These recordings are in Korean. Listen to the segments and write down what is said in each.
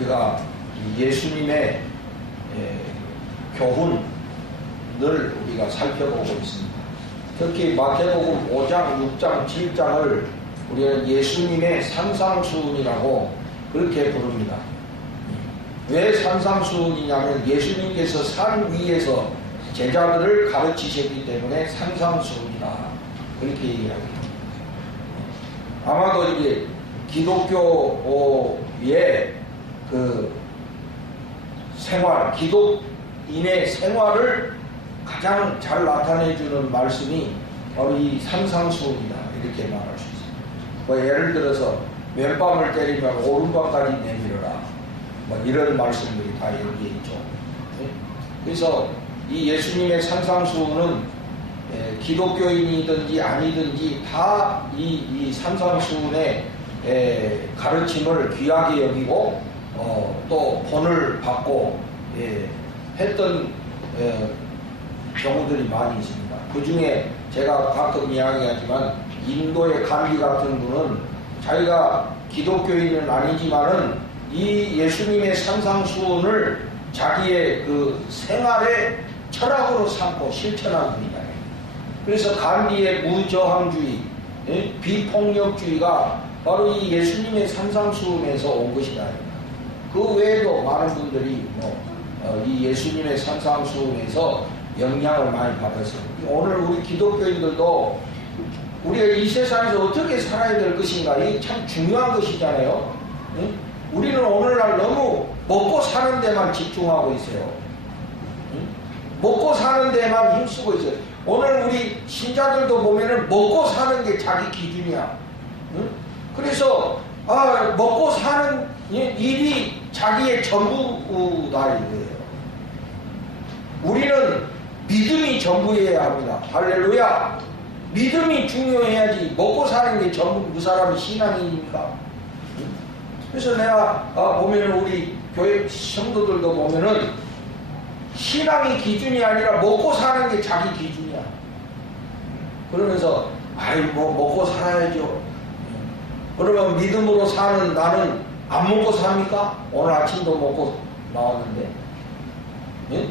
우리가 예수님의 교훈을 우리가 살펴보고 있습니다. 특히 마태복음 5장, 6장, 7장을 우리는 예수님의 산상수훈이라고 그렇게 부릅니다. 왜 산상수훈이냐면 예수님께서 산 위에서 제자들을 가르치셨기 때문에 산상수훈이다 그렇게 얘기합니다. 아마도 이게 기독교의 그 생활, 기독인의 생활을 가장 잘 나타내주는 말씀이 바로 이 산상수훈이다 이렇게 말할 수 있습니다. 뭐 예를 들어서 왼밤을 때리면 오른밤까지 내밀어라 뭐 이런 말씀들이 다 여기에 있죠. 그래서 이 예수님의 산상수훈은 기독교인이든지 아니든지 다 이 산상수훈의 가르침을 귀하게 여기고 또 본을 받고 했던 경우들이 많이 있습니다. 그 중에 제가 가끔 이야기하지만 인도의 간디 같은 분은 자기가 기독교인은 아니지만은 이 예수님의 산상수훈을 자기의 그 생활의 철학으로 삼고 실천한 분이다. 그래서 간디의 무저항주의, 비폭력주의가 바로 이 예수님의 산상수훈에서 온 것이다. 그 외에도 많은 분들이 이 예수님의 산상수훈에서 영향을 많이 받았어요. 오늘 우리 기독교인들도 우리가 이 세상에서 어떻게 살아야 될 것인가 이게 참 중요한 것이잖아요. 우리는 오늘날 너무 먹고 사는 데만 집중하고 있어요. 먹고 사는 데만 힘쓰고 있어요. 오늘 우리 신자들도 보면은 먹고 사는 게 자기 기준이야. 그래서 먹고 사는 일이 자기의 전부다 이거예요. 우리는 믿음이 전부여야 합니다. 할렐루야. 믿음이 중요해야지 먹고 사는 게 전부 그 사람의 신앙인입니까? 그래서 내가 보면은 우리 교회 성도들도 보면은 신앙이 기준이 아니라 먹고 사는 게 자기 기준이야. 그러면서 뭐 먹고 살아야죠. 그러면 믿음으로 사는 나는 안 먹고 삽니까? 오늘 아침도 먹고 나왔는데. 예?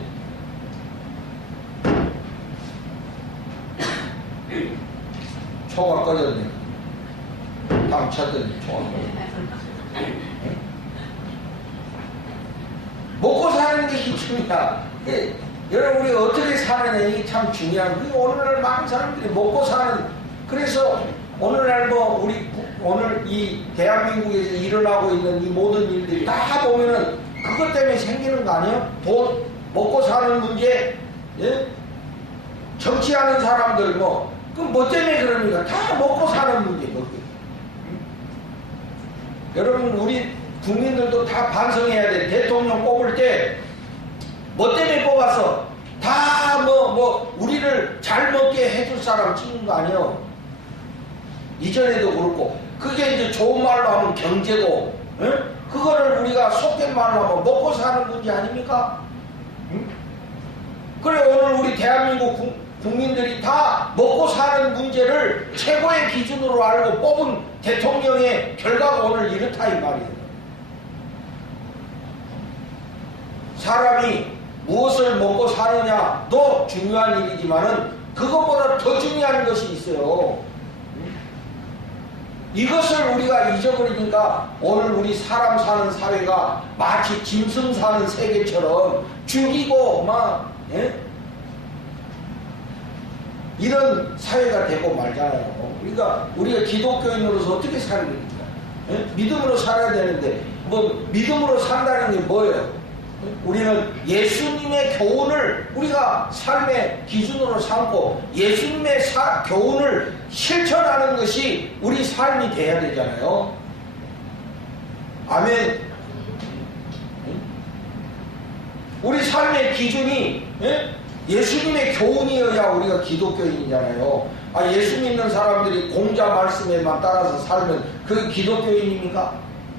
초가 꺼졌네. 땀 쳤더니 초가 꺼졌네. 먹고 사는 게 기준이야. 여러분 우리 어떻게 사느냐 이게 참 중요한 거예요. 오늘날 많은 사람들이 먹고 사는 그래서 오늘날 우리 오늘 이 대한민국에서 일어나고 있는 이 모든 일들이 다 보면은 그것 때문에 생기는 거 아니에요? 돈 먹고 사는 문제, 예? 정치하는 사람들 그럼 뭐 때문에 그럽니까? 다 먹고 사는 문제. 여러분 우리 국민들도 다 반성해야 돼. 대통령 뽑을 때 뭐 때문에 뽑아서 다 우리를 잘 먹게 해줄 사람 찍는 거 아니에요? 이전에도 그렇고 그게 이제 좋은 말로 하면 경제고 그거를 우리가 속된 말로 하면 먹고 사는 문제 아닙니까? 그래 오늘 우리 대한민국 국민들이 다 먹고 사는 문제를 최고의 기준으로 알고 뽑은 대통령의 결과가 오늘 이렇다 이 말이에요. 사람이 무엇을 먹고 사느냐도 중요한 일이지만은 그것보다 더 중요한 것이 있어요. 이것을 우리가 잊어버리니까 오늘 우리 사람 사는 사회가 마치 짐승 사는 세계처럼 죽이고 이런 사회가 되고 말잖아요. 우리가 기독교인으로서 어떻게 살아야 됩니까? 믿음으로 살아야 되는데 믿음으로 산다는 게 뭐예요? 우리는 예수님의 교훈을 우리가 삶의 기준으로 삼고 예수님의 교훈을 실천하는 것이 우리 삶이 돼야 되잖아요. 아멘. 우리 삶의 기준이 예수님의 교훈이어야 우리가 기독교인이잖아요. 예수 믿는 사람들이 공자 말씀에만 따라서 살면 그게 기독교인입니까?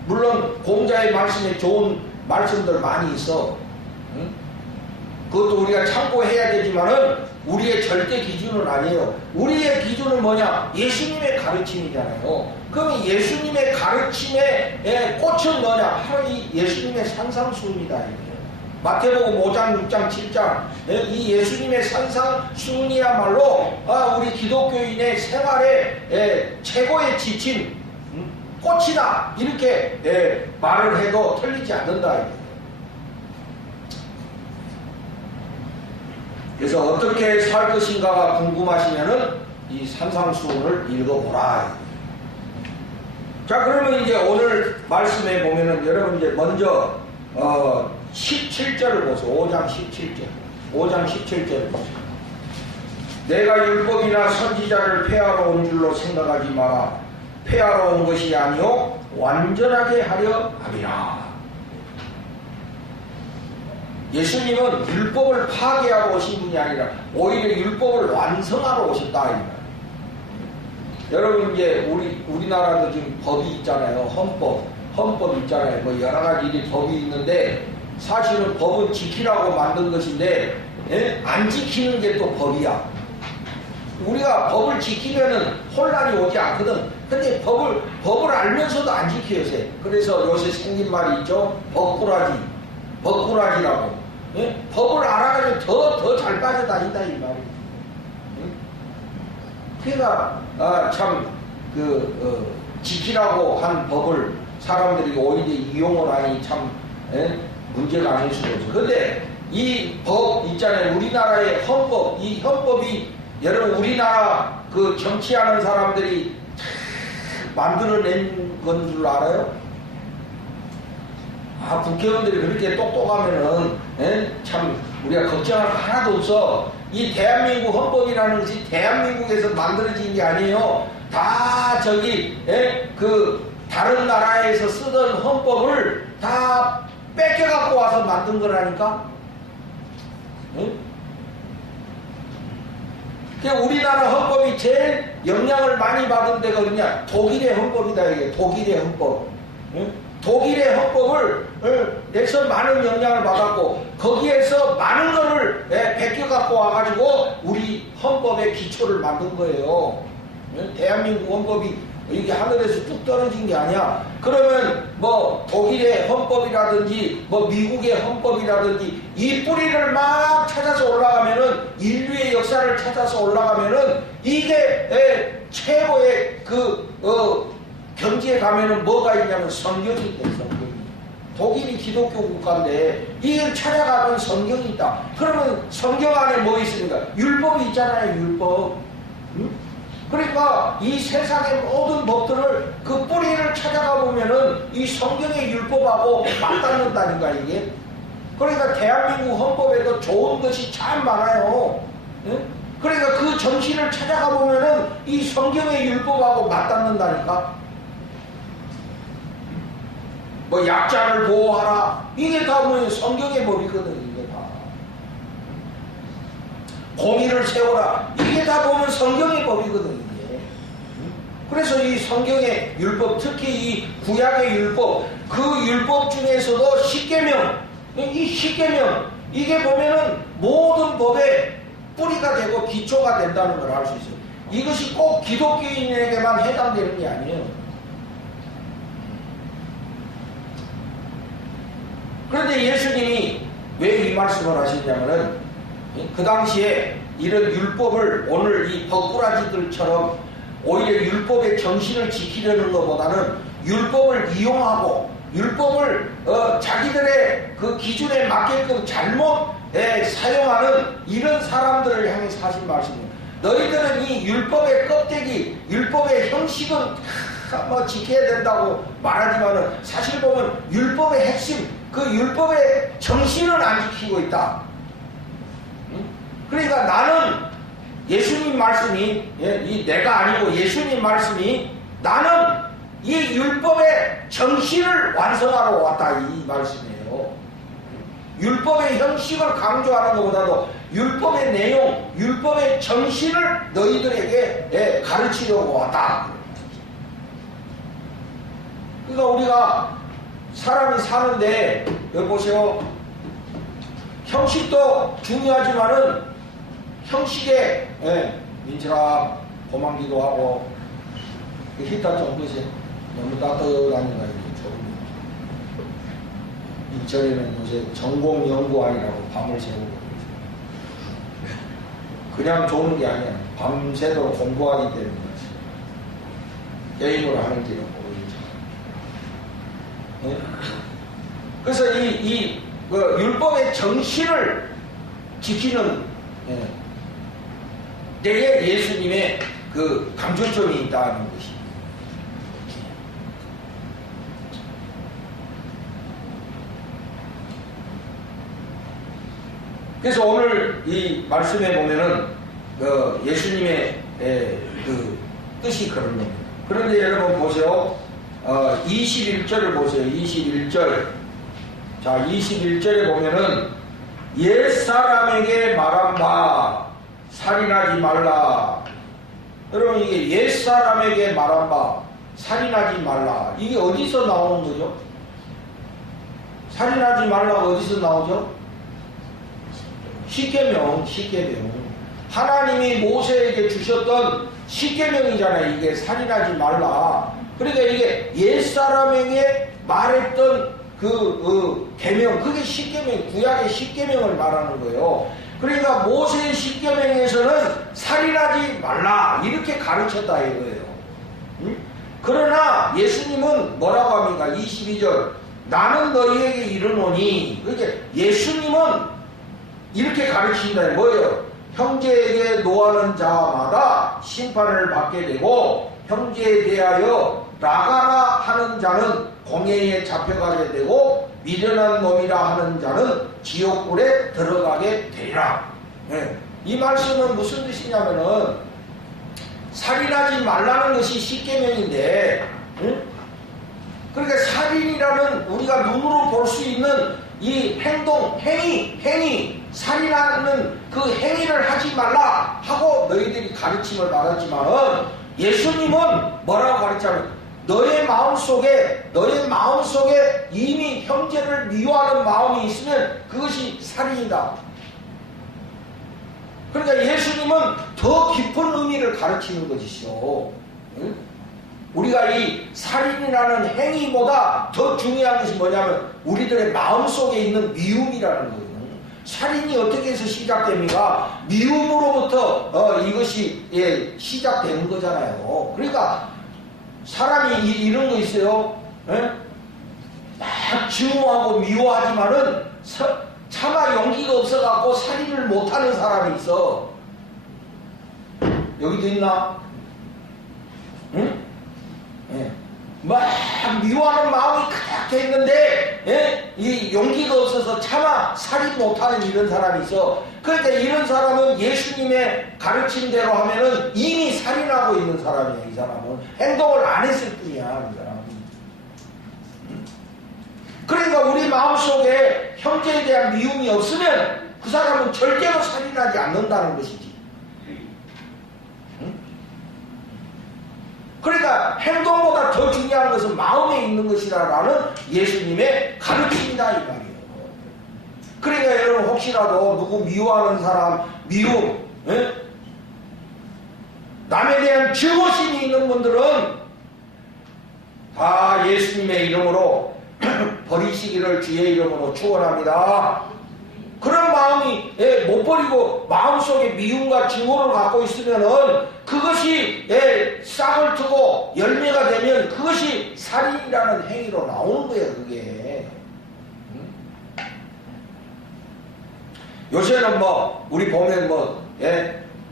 물론 공자의 말씀에 좋은 말씀들 많이 있어. 그것도 우리가 참고해야 되지만은 우리의 절대 기준은 아니에요. 우리의 기준은 뭐냐? 예수님의 가르침이잖아요. 그럼 예수님의 가르침에 꽃은 뭐냐? 바로 이 예수님의 산상수훈이다. 마태복음 5장, 6장, 7장 이 예수님의 산상수훈이야말로 우리 기독교인의 생활의 최고의 지침, 꽃이다. 이렇게 말을 해도 틀리지 않는다. 그래서 어떻게 살 것인가가 궁금하시면은 이 산상수훈을 읽어보라. 자, 그러면 이제 오늘 말씀에 보면은 여러분 이제 먼저 17절을 보세요. 5장 17절. 5장 17절을 보세요. 내가 율법이나 선지자를 폐하러 온 줄로 생각하지 마라. 폐하러 온 것이 아니요 완전하게 하려 함이라. 예수님은 율법을 파괴하러 오신 분이 아니라 오히려 율법을 완성하러 오셨다. 여러분 이제 우리나라도 지금 법이 있잖아요. 헌법 있잖아요. 뭐 여러 가지 법이 있는데 사실은 법은 지키라고 만든 것인데 안 지키는 게 또 법이야. 우리가 법을 지키면은 혼란이 오지 않거든. 근데 법을 알면서도 안 지켜요. 그래서 요새 생긴 말이 있죠. 법꾸라지라고. 법을 알아가지고 더 잘 빠져다닌다 이 말이에요. 그러니까 지키라고 한 법을 사람들이 오히려 이용을 하니 참 문제가 아닐 수도 없어요. 그런데 이 법 있잖아요. 우리나라의 헌법, 이 헌법이 여러분 우리나라 그 정치하는 사람들이 만들어낸 건 줄 알아요? 국회의원들이 그렇게 똑똑하면은 참 우리가 걱정할 거 하나도 없어. 이 대한민국 헌법이라는 것이 대한민국에서 만들어진 게 아니에요. 다 다른 나라에서 쓰던 헌법을 다 뺏겨갖고 와서 만든 거라니까. 우리나라 헌법이 제일 영향을 많이 받은 데가 어디냐? 독일의 헌법이다. 이게 독일의 헌법. 독일의 헌법을 에서 많은 영향을 받았고 거기에서 많은 거를 베껴 갖고 와가지고 우리 헌법의 기초를 만든 거예요. 대한민국 헌법이 이게 하늘에서 뚝 떨어진 게 아니야. 그러면 뭐 독일의 헌법이라든지 뭐 미국의 헌법이라든지 이 뿌리를 막 찾아서 올라가면은 인류의 역사를 찾아서 올라가면은 이게 최고의 경지에 가면은 뭐가 있냐면 성경이 있대. 성경이. 독일이 기독교 국가인데 이걸 찾아가면 성경이 있다. 그러면 성경 안에 뭐 있습니까? 율법이 있잖아요. 율법. 그러니까 이 세상의 모든 법들을 그 뿌리를 찾아가 보면은 이 성경의 율법하고 맞닿는다니까 이게. 그러니까 대한민국 헌법에도 좋은 것이 참 많아요. 그러니까 그 정신을 찾아가 보면은 이 성경의 율법하고 맞닿는다니까. 뭐 약자를 보호하라. 이게 다 뭐 성경의 법이거든. 이게 다. 공의를 세워라. 이게 다 보면 성경의 법이거든. 이게. 그래서 이 성경의 율법, 특히 이 구약의 율법, 그 율법 중에서도 십계명, 이 십계명 이게 보면은 모든 법의 뿌리가 되고 기초가 된다는 걸 알 수 있어요. 이것이 꼭 기독교인에게만 해당되는 게 아니에요. 그런데 예수님이 왜 이 말씀을 하시냐면은 그 당시에 이런 율법을 오늘 이 법꾸라지들처럼 오히려 율법의 정신을 지키려는 것보다는 율법을 이용하고 율법을 자기들의 그 기준에 맞게끔 잘못 사용하는 이런 사람들을 향해서 하신 말씀이에요. 너희들은 이 율법의 껍데기, 율법의 형식은 뭐 지켜야 된다고 말하지만은 사실 보면 율법의 핵심, 그 율법의 정신은 안 지키고 있다. 그러니까 나는 예수님 말씀이 이 내가 아니고 예수님 말씀이 나는 이 율법의 정신을 완성하러 왔다 이 말씀이에요. 율법의 형식을 강조하는 것보다도 율법의 내용, 율법의 정신을 너희들에게 가르치려고 왔다. 그러니까 우리가 사람이 사는데 여기 보세요. 형식도 중요하지만은 형식에 민철아 고만기도 하고 그 히터 좀 끄세요. 너무 따뜻하니까 이게 조금. 이전에는 요새 전공연구원이라고 밤을 새우고 그냥 좋은 게 아니야. 밤새도록 공부하기 때문에 게임을 하는 길은 모르겠죠. 네? 그래서 그 율법의 정신을 지키는 데에 예수님의 그 강조점이 있다는 것입니다. 그래서 오늘 이 말씀에 보면은 예수님의 그 뜻이 그런 겁니다. 그런데 여러분 보세요. 21절을 보세요. 21절. 자, 21절에 보면은 옛사람에게 말한 바 살인하지 말라. 여러분 이게 옛사람에게 말한 바 살인하지 말라. 이게 어디서 나오는 거죠? 살인하지 말라가 어디서 나오죠? 십계명. 하나님이 모세에게 주셨던 십계명이잖아요. 이게 살인하지 말라. 그러니까 이게 옛사람에게 말했던 그 계명, 그게 십계명, 구약의 십계명을 말하는 거예요. 그러니까 모세의 십계명에서는 살인하지 말라 이렇게 가르쳤다 이거예요. 응? 그러나 예수님은 뭐라고 합니까? 22절. 나는 너희에게 이르노니. 그러니까 예수님은 이렇게 가르친다. 뭐예요? 형제에게 노하는 자마다 심판을 받게 되고 형제에 대하여 나가라 하는 자는 공회에 잡혀가게 되고 미련한 놈이라 하는 자는 지옥불에 들어가게 되리라. 네. 이 말씀은 무슨 뜻이냐면은 살인하지 말라는 것이 십계명인데, 응? 그러니까 살인이라는 우리가 눈으로 볼 수 있는 이 행동, 행위, 살인하는 그 행위를 하지 말라 하고 너희들이 가르침을 받았지만은 예수님은 뭐라고 가르치냐면 너의 마음속에 이미 형제를 미워하는 마음이 있으면 그것이 살인이다. 그러니까 예수님은 더 깊은 의미를 가르치는 것이죠. 응? 우리가 이 살인이라는 행위보다 더 중요한 것이 뭐냐면 우리들의 마음속에 있는 미움이라는 거예요. 살인이 어떻게 해서 시작됩니까? 미움으로부터 이것이 시작되는 거잖아요. 그러니까 사람이 이런 거 있어요. 에? 막 증오하고 미워하지만은 차마 용기가 없어갖고 살인을 못하는 사람이 있어. 여기도 있나? 응? 예. 막 미워하는 마음이 크게 있는데 이 용기가 없어서 차마 살인 못하는 이런 사람이 있어. 그러니까 이런 사람은 예수님의 가르침대로 하면은 이미 살인하고 있는 사람이야. 이 사람은 행동을 안 했을 뿐이야. 이 사람은. 그러니까 우리 마음속에 형제에 대한 미움이 없으면 그 사람은 절대로 살인하지 않는다는 것이지. 그러니까 행동보다 더 중요한 것은 마음에 있는 것이라는 예수님의 가르침이다 이 말이에요. 그러니까 여러분 혹시라도 누구 미워하는 사람, 미움, 남에 대한 증오심이 있는 분들은 다 예수님의 이름으로 버리시기를 주의 이름으로 축원합니다. 그런 마음이 못 버리고 마음속에 미움과 증오를 갖고 있으면은 그것이 싹을 트고 열매가 되면 그것이 살인이라는 행위로 나오는 거예요. 그게. 요새는 뭐 우리 보면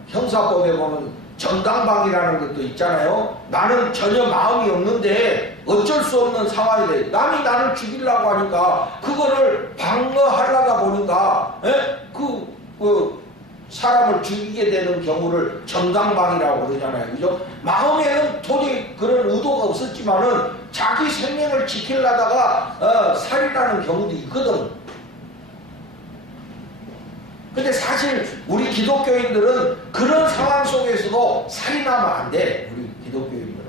형사법에 보면 정당방위라는 것도 있잖아요. 나는 전혀 마음이 없는데 어쩔 수 없는 상황이 돼. 남이 나를 죽이려고 하니까 그거를 방어하려다 보니까 그 사람을 죽이게 되는 경우를 정당방위라고 그러잖아요. 그죠? 마음에는 도저히 그런 의도가 없었지만은 자기 생명을 지키려다가 살인하는 경우도 있거든. 근데 사실 우리 기독교인들은 그런 상황 속에서도 살인하면 안 돼. 우리 기독교인들은.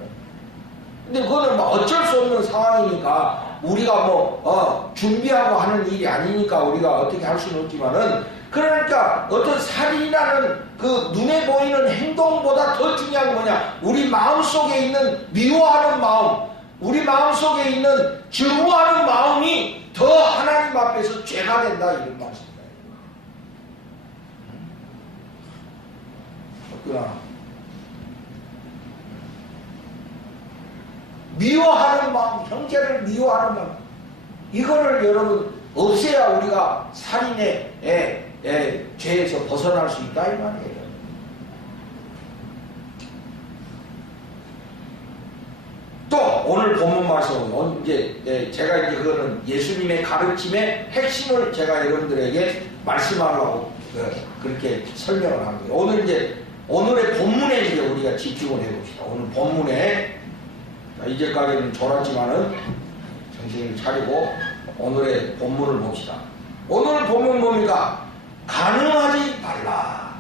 근데 그거는 뭐 어쩔 수 없는 상황이니까 우리가 준비하고 하는 일이 아니니까 우리가 어떻게 할 수는 없지만은, 그러니까 어떤 살인이라는 그 눈에 보이는 행동보다 더 중요한 건 뭐냐? 우리 마음속에 있는 미워하는 마음, 우리 마음속에 있는 증오하는 마음이 더 하나님 앞에서 죄가 된다, 이런 말씀입니다. 미워하는 마음, 형제를 미워하는 마음, 이거를 여러분 없애야 우리가 살인의 죄에서 벗어날 수 있다, 이 말이에요. 또 오늘 본문 말씀은 이제 제가 이제 그거는 예수님의 가르침의 핵심을 제가 여러분들에게 말씀하려고 그렇게 설명을 한 거예요. 오늘 이제 오늘의 본문에 이제 우리가 집중을 해봅시다. 오늘 본문에 이제까지는 졸았지만은 정신을 차리고 오늘의 본문을 봅시다. 오늘 본문 뭡니까? 간음하지 말라.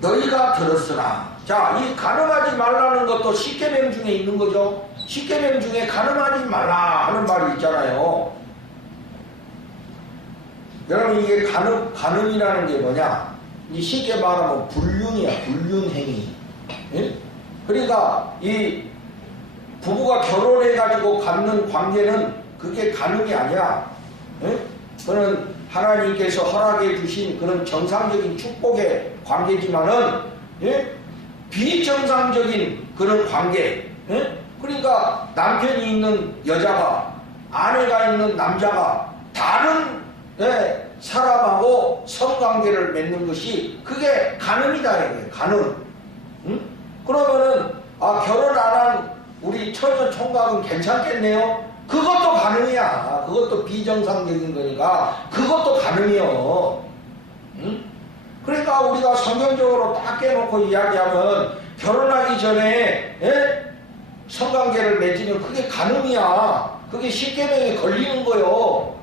너희가 들었으나. 자, 이 간음하지 말라는 것도 십계명 중에 있는 거죠. 십계명 중에 간음하지 말라 하는 말이 있잖아요. 여러분, 이게 간음이라는 게 뭐냐? 이 쉽게 말하면 불륜이야, 불륜행위. 예? 그러니까 이 부부가 결혼해가지고 갖는 관계는 그게 간음이 아니야. 예? 그는 하나님께서 허락해 주신 그런 정상적인 축복의 관계지만은, 예? 비정상적인 그런 관계. 예? 그러니까 남편이 있는 여자가, 아내가 있는 남자가 다른 사람하고 성관계를 맺는 것이 그게 간음이다, 이거예요. 간음. 응? 그러면은 결혼 안 한 우리 처녀 총각은 괜찮겠네요. 그것도 간음이야. 그것도 비정상적인 거니까 그것도 간음이요. 응? 그러니까 우리가 성경적으로 딱 깨놓고 이야기하면 결혼하기 전에 성관계를 맺으면 그게 간음이야. 그게 십계명에 걸리는 거요.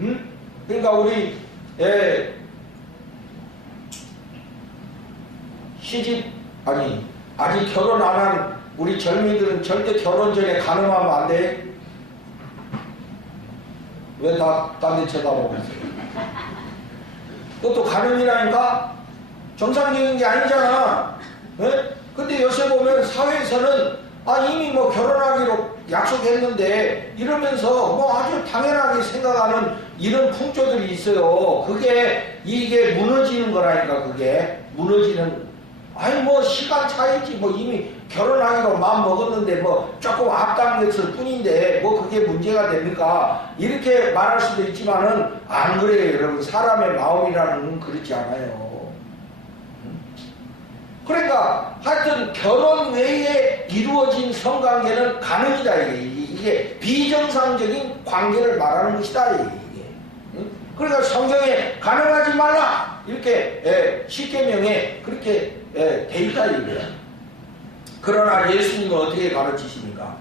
응? 그러니까 우리 아직 결혼 안 한 우리 젊은이들은 절대 결혼 전에 간음하면 안 돼. 왜 딴 데 쳐다보고 있어요? 그것도 간음이라니까? 정상적인 게 아니잖아. 근데 요새 보면 사회에서는 이미 결혼하기로 약속했는데 이러면서 아주 당연하게 생각하는 이런 풍조들이 있어요. 이게 무너지는 거라니까. 그게 무너지는. 시간 차이지. 이미 결혼하기로 마음 먹었는데 조금 앞당겼을 뿐인데 그게 문제가 됩니까? 이렇게 말할 수도 있지만은 안 그래요, 여러분. 사람의 마음이라는 건 그렇지 않아요. 그러니까 하여튼 결혼 외에 이루어진 성관계는 간음이다, 이게 비정상적인 관계를 말하는 것이다, 이게. 그러니까 성경에 간음하지 말라 이렇게 십계명에 그렇게 돼 있다, 이거야. 그러나 예수님은 어떻게 가르치십니까?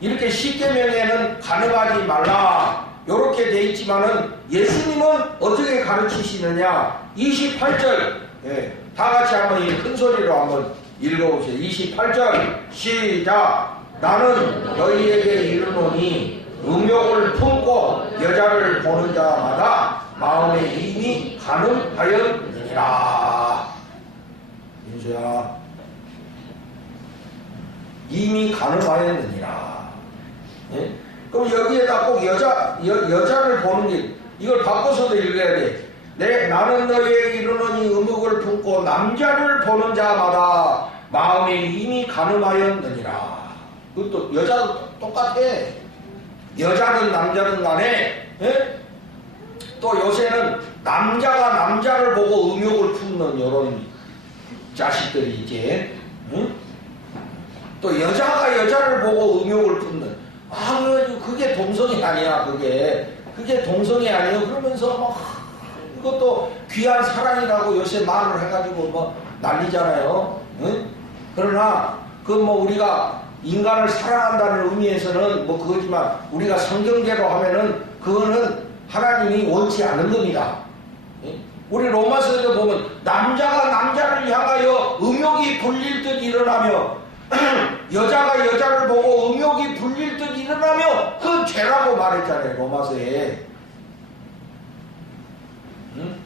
이렇게 십계명에는 간음하지 말라 이렇게 돼 있지만은 예수님은 어떻게 가르치시느냐? 28절 다 같이 한번 이 큰 소리로 한번 읽어보세요. 28절 시작. 나는 너희에게 이르노니 음욕을 품고 여자를 보는 자마다 마음에 이미 간음하였느니라. 민수야, 이미 간음하였느니라. 예? 그럼 여기에다 꼭 여자를 보는 게, 이걸 바꿔서도 읽어야 돼. 나는 너희에게 이르노니 음욕을 품고 남자를 보는 자마다 마음에 이미 간음하였느니라. 그것도 여자도 똑같아. 여자든 남자든 간에. 예? 또 요새는 남자가 남자를 보고 음욕을 품는 이런 자식들이 있지. 응? 또 여자가 여자를 보고 음욕을 품는. 그게 동성이 아니야. 그게 동성이 아니에요. 그러면서 이것도 귀한 사랑이라고 요새 말을 해가지고 난리잖아요. 응? 그러나 우리가 인간을 사랑한다는 의미에서는 그거지만 우리가 성경대로 하면은 그거는 하나님이 원치 않는 겁니다. 우리 로마서에도 보면 남자가 남자를 향하여 음욕이 불릴 듯 일어나며 여자가 여자를 보고 음욕이 불릴 듯 일어나며 그건 죄라고 말했잖아요, 로마서에. 응?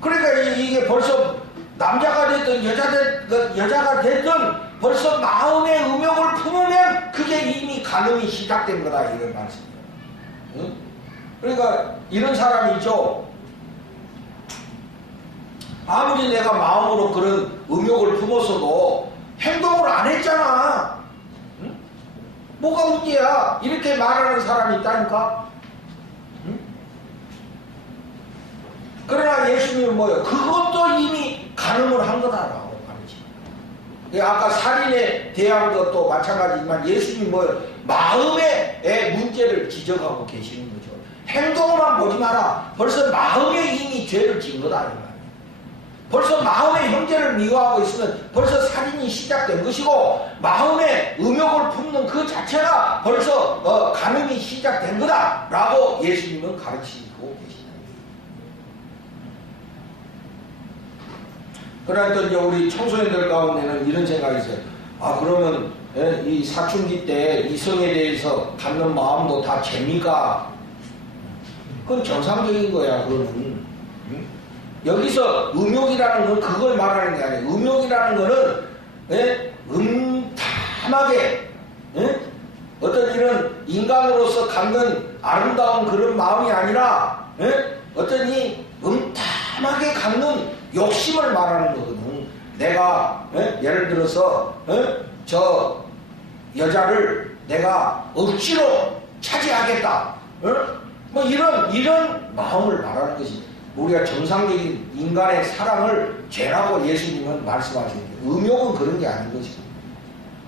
그러니까 이게 벌써 남자가 됐든 여자가 됐든 벌써 마음의 음욕을 품으면 그게 이미 간음이 시작된 거다, 이런 말씀이에요. 응? 그러니까 이런 사람이 있죠. 아무리 내가 마음으로 그런 음욕을 품었어도 행동을 안 했잖아. 응? 뭐가 문제야? 이렇게 말하는 사람이 있다니까. 응? 그러나 예수님은 뭐예요? 그것도 이미 간음을 한 거다라고 말이지. 아까 살인에 대한 것도 마찬가지지만 예수님은 뭐예요? 마음의 문제를 지적하고 계시는 거죠. 행동만 보지 마라. 벌써 마음에 이미 죄를 지은 거다. 벌써 마음의 형제를 미워하고 있으면 벌써 살인이 시작된 것이고, 마음의 음욕을 품는 그 자체가 벌써 간음이 시작된 거다라고 예수님은 가르치고 계시다. 그러나 또 이제 우리 청소년들 가운데는 이런 생각이 있어요. 아, 그러면 이 사춘기 때 이성에 대해서 갖는 마음도 다 재미가, 그건 정상적인 거야, 그거는. 여기서 음욕이라는 건 그걸 말하는 게 아니에요. 음욕이라는 거는 음탐하게 어떤 이런 인간으로서 갖는 아름다운 그런 마음이 아니라 어떤 이 음탐하게 갖는 욕심을 말하는 거거든. 내가 예를 들어서 저 여자를 내가 억지로 차지하겠다, 뭐 이런 마음을 말하는 것이, 우리가 정상적인 인간의 사랑을 죄라고 예수님은 말씀하시는 거예요. 음욕은 그런 게 아닌 것이고.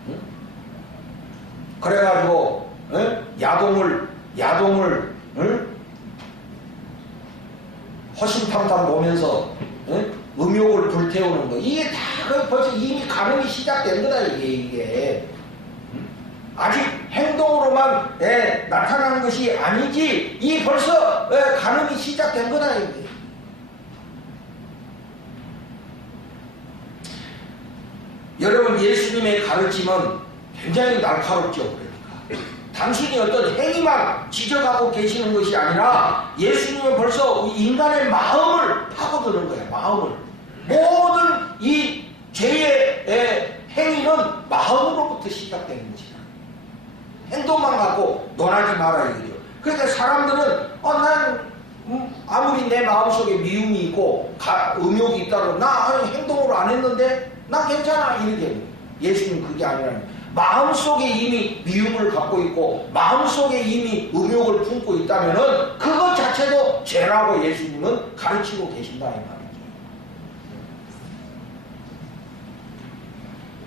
응? 그래가지고 야동을 허심탄탄 보면서 음욕을 불태우는 거, 이게 다 벌써 이미 간음이 시작된 거다, 이게. 아직 행동으로만 나타나는 것이 아니지, 이 벌써 간음이 시작된 거다, 이게. 여러분, 예수님의 가르침은 굉장히 날카롭죠. 그러니까 단순히 어떤 행위만 지적하고 계시는 것이 아니라 예수님은 벌써 인간의 마음을 파고드는 거예요. 마음을. 모든 이 죄의 행위는 마음으로부터 시작되는 것이다. 행동만 갖고 논하지 마라, 이거죠. 그러니까 사람들은 난 아무리 내 마음속에 미움이 있고 음욕이 있다고 나 행동으로 안 했는데 나 괜찮아, 이렇게. 예수님은 그게 아니라 마음속에 이미 미움을 갖고 있고 마음속에 이미 음욕을 품고 있다면은 그것 자체도 죄라고 예수님은 가르치고 계신다, 이 말이죠.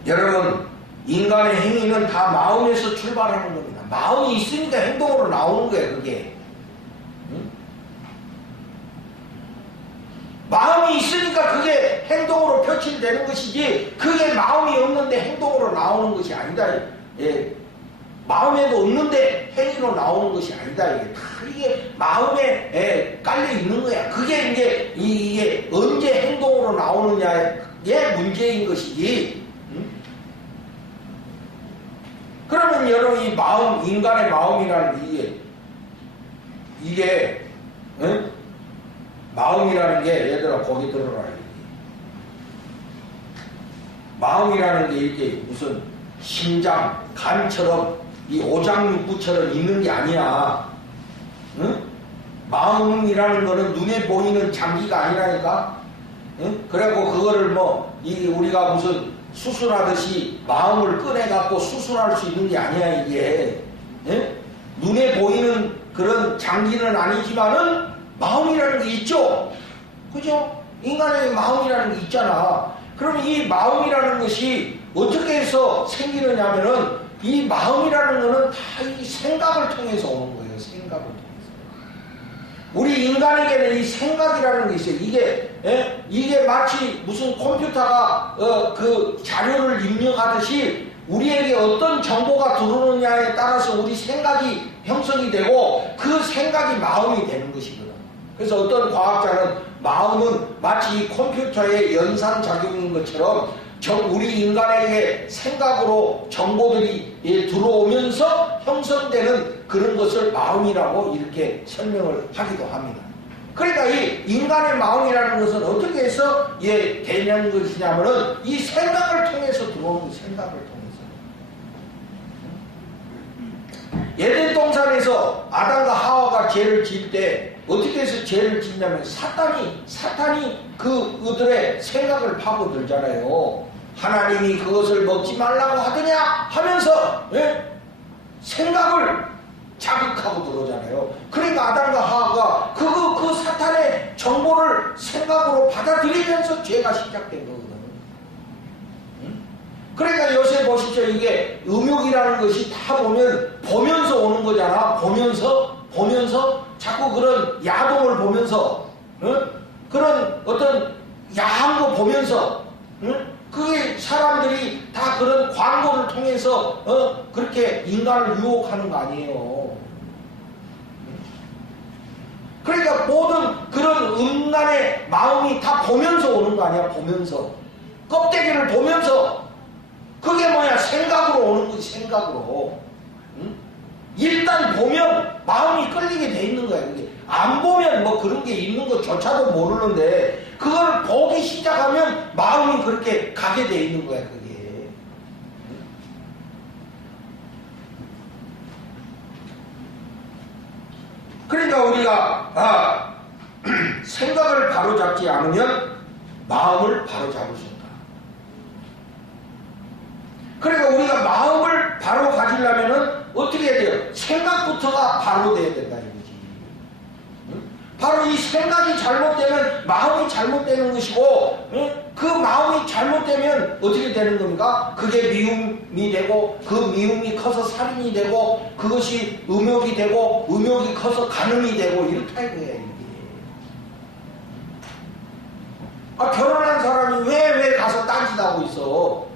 여러분, 인간의 행위는 다 마음에서 출발하는 겁니다. 마음이 있으니까 행동으로 나오는 거예요, 그게. 마음이 있으니까 그게 행동으로 표출되는 것이지, 그게 마음이 없는데 행동으로 나오는 것이 아니다. 마음에도 없는데 행위로 나오는 것이 아니다. 이게 마음에 깔려 있는 거야. 그게 이게 언제 행동으로 나오느냐의 문제인 것이지. 그러면 여러분, 이 마음, 인간의 마음이라는 이게 마음이라는 게, 얘들아 거기 들어라. 마음이라는 게 이렇게 무슨 심장, 간처럼 이 오장육부처럼 있는 게 아니야. 응? 마음이라는 거는 눈에 보이는 장기가 아니라니까. 응? 그래갖고 그거를 우리가 무슨 수술하듯이 마음을 꺼내갖고 수술할 수 있는 게 아니야, 이게. 응? 눈에 보이는 그런 장기는 아니지만은 마음이라는 게 있죠. 그죠? 인간의 마음이라는 게 있잖아. 그럼 이 마음이라는 것이 어떻게 해서 생기느냐면은, 이 마음이라는 거는 다 이 생각을 통해서 오는 거예요. 생각을 통해서. 우리 인간에게는 이 생각이라는 게 있어요. 이게 마치 무슨 컴퓨터가 그 자료를 입력하듯이 우리에게 어떤 정보가 들어오느냐에 따라서 우리 생각이 형성이 되고, 그 생각이 마음이 되는 것이거든. 그래서 어떤 과학자는 마음은 마치 이 컴퓨터의 연산작용인 것처럼 우리 인간에게 생각으로 정보들이 들어오면서 형성되는 그런 것을 마음이라고 이렇게 설명을 하기도 합니다. 그러니까 이 인간의 마음이라는 것은 어떻게 해서 되는 것이냐면은 이 생각을 통해서 들어오는 생각을 통해서. 에덴 동산에서 아담과 하와가 죄를 지을 때 어떻게 해서 죄를 짓냐면 사탄이 그들의 생각을 파고들잖아요. 하나님이 그것을 먹지 말라고 하더냐 하면서 생각을 자극하고 들어오잖아요. 그러니까 아담과 하와가 그 사탄의 정보를 생각으로 받아들이면서 죄가 시작된 거거든요. 그러니까 요새 보십시오. 이게 음욕이라는 것이 다 보면서 오는 거잖아. 보면서 자꾸 그런 야동을 보면서 그런 어떤 야한 거 보면서 그게 사람들이 다 그런 광고를 통해서 그렇게 인간을 유혹하는 거 아니에요. 그러니까 모든 그런 인간의 마음이 다 보면서 오는 거 아니야. 보면서 껍데기를 보면서 그게 뭐야? 생각으로 오는 거지. 생각으로. 일단 보면 마음이 끌리게 돼 있는 거야. 그게 안 보면 뭐 그런 게 있는 것조차도 모르는데 그걸 보기 시작하면 마음이 그렇게 가게 돼 있는 거야. 그게. 그러니까 우리가 생각을 바로잡지 않으면 마음을 바로잡을 수 없다. 그러니까 우리가 마음을 바로 가지려면은 어떻게 해야 돼요? 생각부터가 바로 돼야 된다 이거지. 바로 이 생각이 잘못되면 마음이 잘못되는 것이고, 그 마음이 잘못되면 어떻게 되는 겁니까? 그게 미움이 되고, 그 미움이 커서 살인이 되고, 그것이 음욕이 되고, 음욕이 커서 간음이 되고, 이렇다 이거예요, 이게. 결혼한 사람이 왜 가서 딴짓하고 있어?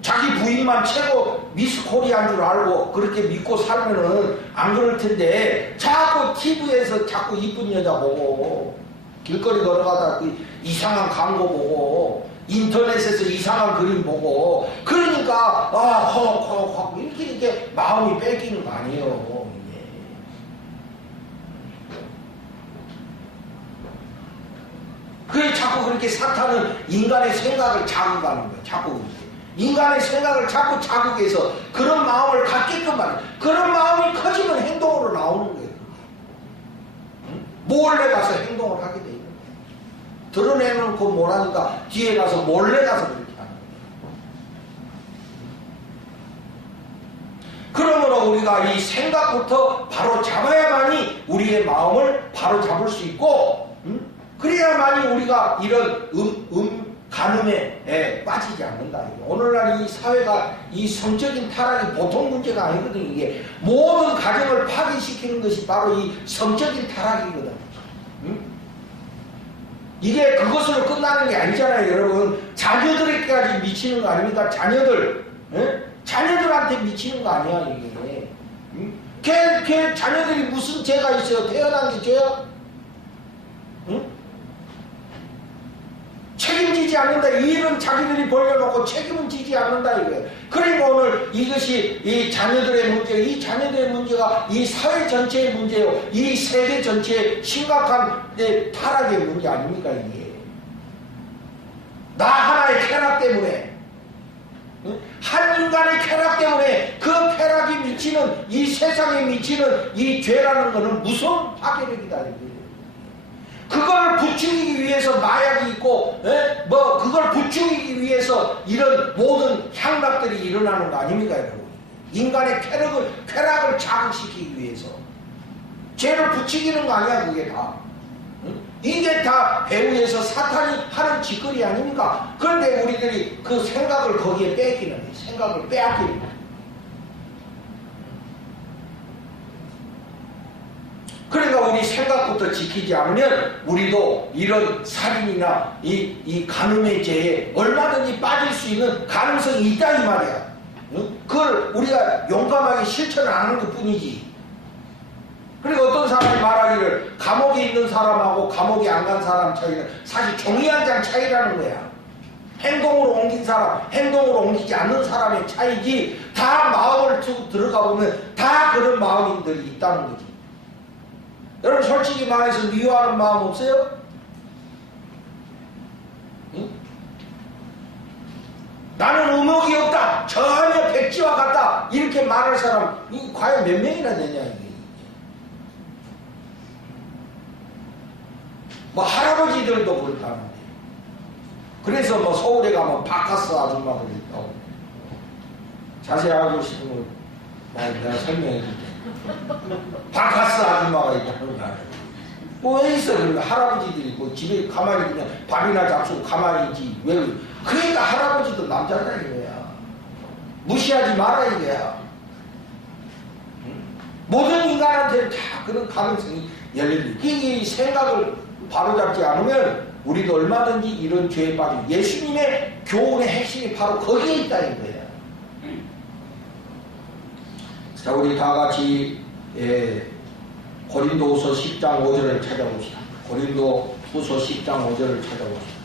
자기 부인만 최고 미스 코리아인 줄 알고 그렇게 믿고 살면은 안 그럴 텐데 자꾸 TV에서 자꾸 이쁜 여자 보고 길거리 걸어가다 이상한 광고 보고 인터넷에서 이상한 그림 보고 그러니까 이렇게 마음이 뺏기는 거 아니에요. 그게 자꾸 그렇게 사탄은 인간의 생각을 자극하는 거예요. 자꾸 그렇게. 인간의 생각을 자꾸 자극해서 그런 마음을 갖게끔 말이에요. 그런 마음이 커지면 행동으로 나오는 거예요. 몰래 가서 행동을 하게 돼 있는 거예요. 드러내놓고 못하니까 뒤에 가서 몰래 가서 그렇게 하는 거예요. 그러므로 우리가 이 생각부터 바로 잡아야만이 우리의 마음을 바로 잡을 수 있고, 그래야만이 우리가 이런 간음에 빠지지 않는다. 오늘날 이 사회가 이 성적인 타락이 보통 문제가 아니거든. 이게 모든 가정을 파괴시키는 것이 바로 이 성적인 타락이거든. 이게 그것으로 끝나는 게 아니잖아요, 여러분. 자녀들에게까지 미치는 거 아닙니까? 자녀들한테 미치는 거 아니야, 이게. 걔 자녀들이 무슨 죄가 있어요? 태어난 게 죄야? 책임지지 않는다. 이 일은 자기들이 벌려놓고 책임은 지지 않는다 이거예요. 그러니까 오늘 이것이 이 자녀들의 문제, 이 자녀들의 문제가 이 사회 전체의 문제요. 이 세계 전체의 심각한 타락의 문제 아닙니까 이게. 나 하나의 쾌락 때문에, 한 인간의 쾌락 때문에 그 쾌락이 미치는 이 세상에 미치는 이 죄라는 것은 무서운 파괴력이다 이거예요. 그걸 부추기기 위해서 마약이 있고, 그걸 부추기기 위해서 이런 모든 향락들이 일어나는 거 아닙니까, 여러분? 인간의 쾌락을 자극시키기 위해서. 죄를 부추기는 거 아니야, 그게 다. 이게 다 배후에서 사탄이 하는 짓거리 아닙니까? 그런데 우리들이 그 생각을 거기에 뺏기는 거예요. 생각을 빼앗기는 거예요. 그러니까 우리 생각부터 지키지 않으면 우리도 이런 살인이나 이 간음의 죄에 얼마든지 빠질 수 있는 가능성이 있다 이 말이야. 그걸 우리가 용감하게 실천을 안 하는 것 뿐이지. 그리고 어떤 사람이 말하기를 감옥에 있는 사람하고 감옥에 안 간 사람 차이는 사실 종이 한 장 차이라는 거야. 행동으로 옮긴 사람, 행동으로 옮기지 않는 사람의 차이지, 다 마음을 들어가 보면 다 그런 마음인들이 있다는 거지. 여러분 솔직히 말해서 미워하는 마음 없어요? 응? 나는 의목이 없다, 전혀 백지와 같다, 이렇게 말할 사람 이 과연 몇 명이나 되냐 이게. 뭐 할아버지들도 그렇다는데. 그래서 뭐 서울에 가면 바카스 아줌마들이 있다고. 자세히 알고 싶으면 내가 설명해 줄게. 바카스 아줌마가 있다는 거야. 뭐 왜 있어? 그러면 할아버지들이 뭐 집에 가만히 그냥 밥이나 잡수고 가만히 있지. 왜? 그러니까 할아버지도 남자다 이거야. 무시하지 마라 이거야. 응? 모든 인간한테는 다 그런 가능성이 열립니다. 이 생각을 바로잡지 않으면 우리도 얼마든지 이런 죄에 빠지고, 예수님의 교훈의 핵심이 바로 거기에 있다는 거예요. 자, 우리 다 같이 고린도후서 10장 5절을 찾아봅시다. 고린도후서 10장 5절을 찾아봅시다.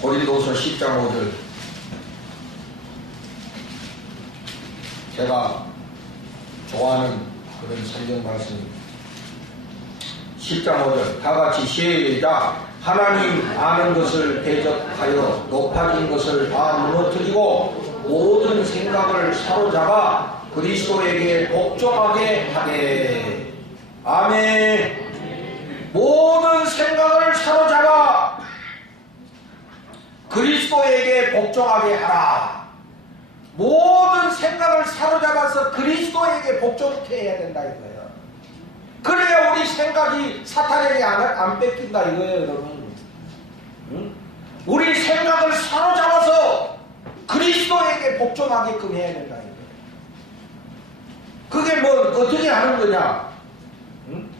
고린도후서 10장 5절. 제가 좋아하는 그런 성경 말씀입니다. 10장 5절 다 같이 시작. 하나님 아는 것을 대적하여 높아진 것을 다 무너뜨리고 모든 생각을 사로잡아 그리스도에게 복종하게 하되. 아멘. 모든 생각을 사로잡아 그리스도에게 복종하게 하라. 모든 생각을 사로잡아서 그리스도에게 복종해야 된다 이거예요. 그래야 우리 생각이 사탄에게 안 뺏긴다 이거예요, 여러분. 응? 우리 생각을 사로잡아서 그리스도에게 복종하게끔 해야 된다 이거예요. 그게 뭐 어떻게 하는 거냐? 응?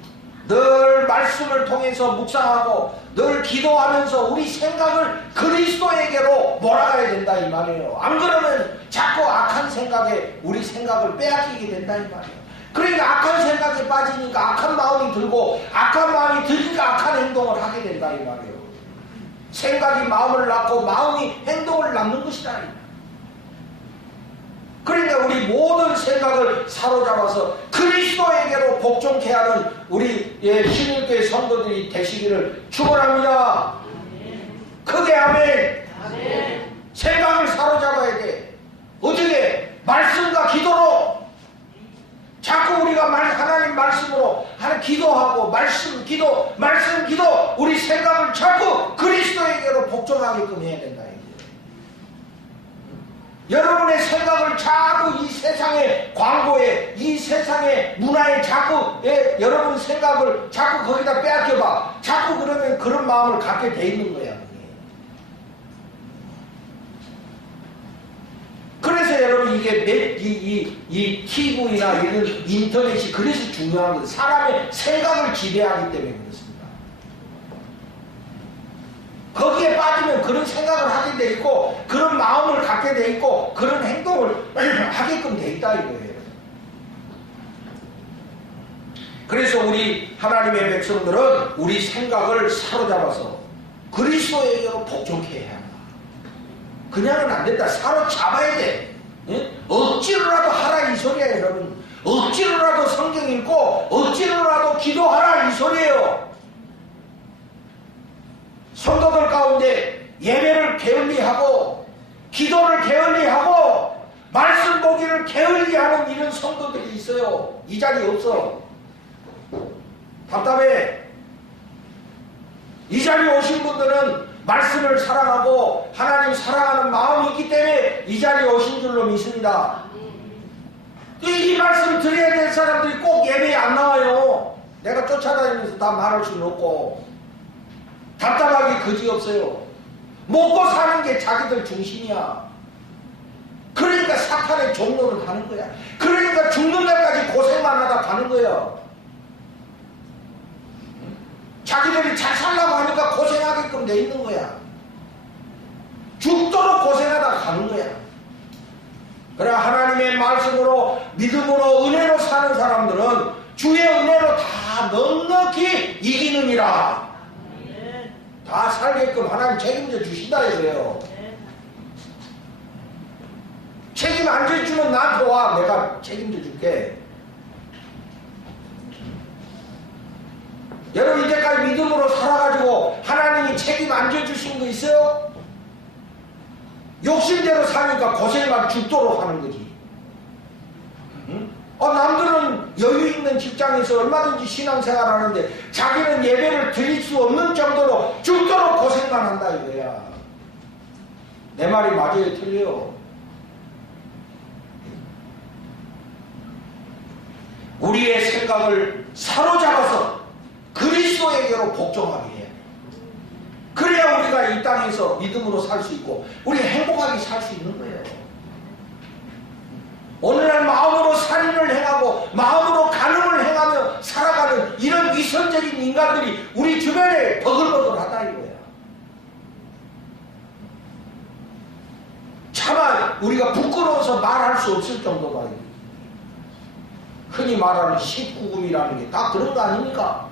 늘 말씀을 통해서 묵상하고 늘 기도하면서 우리 생각을 그리스도에게로 몰아가야 된다 이 말이에요. 안 그러면 자꾸 악한 생각에 우리 생각을 빼앗기게 된다 이 말이에요. 그러니까 악한 생각에 빠지니까 악한 마음이 들고, 악한 마음이 들니까 악한 행동을 하게 된다 이 말이에요. 생각이 마음을 낳고 마음이 행동을 낳는 것이다. 그러니까 우리 모든 생각을 사로잡아서 그리스도에게로 복종케 하는 우리 신일교회 성도들이 되시기를 축원합니다. 크게 아멘. 생각을 사로잡아야 돼. 어떻게? 말씀과 기도로. 자꾸 우리가 하나님 말씀으로 기도하고 말씀 기도 우리 생각을 자꾸 그리스도에게로 복종하게끔 해야 된다. 여러분의 생각을 자꾸 이 세상의 광고에, 이 세상의 문화에 자꾸 여러분 생각을 자꾸 거기다 빼앗겨봐. 자꾸 그러면 그런 마음을 갖게 돼 있는 거야. 그래서 여러분 이게 이 TV나 이런 인터넷이 그래서 중요한 거예요. 사람의 생각을 지배하기 때문에 그렇습니다. 거기에 빠지면 그런 생각을 하게 돼 있고, 그런 마음을 갖게 돼 있고, 그런 행동을 하게끔 돼 있다 이거예요. 그래서 우리 하나님의 백성들은 우리 생각을 사로잡아서 그리스도에게로 복종케 해야 합니다. 그냥은 안 된다. 사로잡아야 돼. 예? 억지로라도 하라 이 소리야 여러분. 억지로라도 성경 읽고 억지로라도 기도하라 이 소리예요. 성도들 가운데 예배를 게을리하고 기도를 게을리하고 말씀 보기를 게을리하는 이런 성도들이 있어요. 이 자리 없어. 답답해. 이 자리에 오신 분들은 말씀을 사랑하고 하나님 사랑하는 마음이 있기 때문에 이 자리에 오신 줄로 믿습니다. 이 말씀을 드려야 될 사람들이 꼭 예배에 안 나와요. 내가 쫓아다니면서 다 말할 수는 없고. 답답하게 그지없어요. 먹고 사는 게 자기들 중심이야. 그러니까 사탄의 종로를 가는 거야. 그러니까 죽는 날까지 고생만 하다 가는 거야. 자기들이 잘 살라고 하니까 고생하게끔 돼 있는 거야. 죽도록 고생하다 가는 거야. 그래 하나님의 말씀으로 믿음으로 은혜로 사는 사람들은 주의 은혜로 다 넉넉히 이기느니라. 다 살게끔 하나님 책임져 주신다 이거예요. 책임 안 져주면 나한테 와. 내가 책임져 줄게. 여러분 이제까지 믿음으로 살아가지고 하나님이 책임 안 져주신 거 있어요? 욕심대로 사니까 고생만 죽도록 하는 거지. 응? 남들은 여유 있는 직장에서 얼마든지 신앙생활 하는데 자기는 예배를 드릴 수 없는 정도로 죽도록 고생만 한다 이거야. 내 말이 맞아요 틀려요? 우리의 생각을 사로잡아서 그리스도에게로 복종하게 해야 돼. 그래야 우리가 이 땅에서 믿음으로 살 수 있고 우리 행복하게 살 수 있는 거예요. 오늘날 마음으로 살인을 행하고 마음으로 간음을 행하며 살아가는 이런 위선적인 인간들이 우리 주변에 버글버글하다 이거야. 차마 우리가 부끄러워서 말할 수 없을 정도다. 흔히 말하는 19금이라는 게 다 그런 거 아닙니까?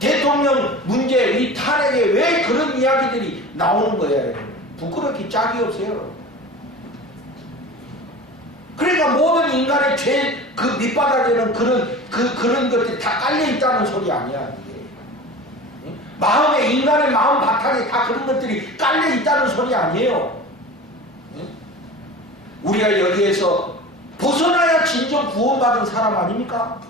대통령 문제, 이 탄핵에 왜 그런 이야기들이 나오는 거예요? 부끄럽기 짝이 없어요. 그러니까 모든 인간의 죄, 그 밑바닥에는 그런 것들이 다 깔려있다는 소리 아니야, 이게. 응? 마음에, 인간의 마음 바탕에 다 그런 것들이 깔려있다는 소리 아니에요. 응? 우리가 여기에서 벗어나야 진정 구원받은 사람 아닙니까?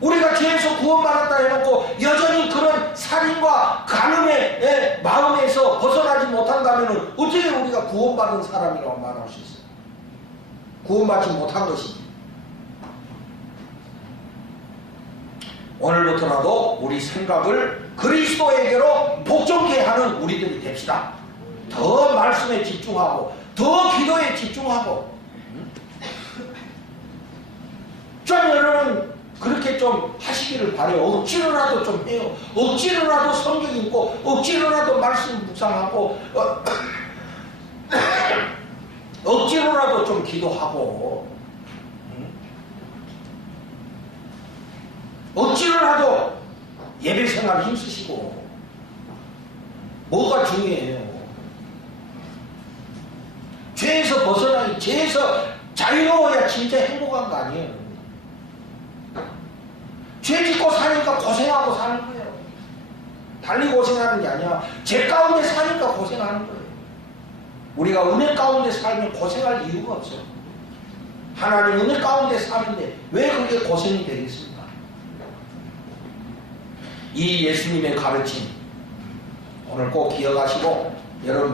우리가 죄에서 구원받았다 해놓고 여전히 그런 살인과 간음의 마음에서 벗어나지 못한다면 어떻게 우리가 구원받은 사람이라고 말할 수 있어요? 구원받지 못한 것이지. 오늘부터라도 우리 생각을 그리스도에게로 복종케 하는 우리들이 됩시다. 더 말씀에 집중하고 더 기도에 집중하고 좀 여러분 그렇게 좀 하시기를 바래요. 억지로라도 좀 해요. 억지로라도 성경 읽고 억지로라도 말씀 묵상하고 억지로라도 좀 기도하고 억지로라도 예배생활 힘쓰시고 뭐가 중요해요? 죄에서 벗어나기, 죄에서 자유로워야 진짜 행복한 거 아니에요. 죄 짓고 사니까 고생하고 사는 거예요. 달리 고생하는 게 아니야. 죄 가운데 사니까 고생하는 거예요. 우리가 은혜 가운데 살면 고생할 이유가 없어요. 하나님 은혜 가운데 사는데 왜 그게 고생이 되겠습니까? 이 예수님의 가르침 오늘 꼭 기억하시고 여러분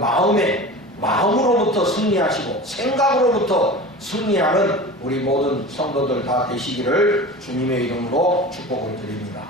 마음으로부터 승리하시고 생각으로부터 승리하는 우리 모든 성도들 다 되시기를 주님의 이름으로 축복을 드립니다.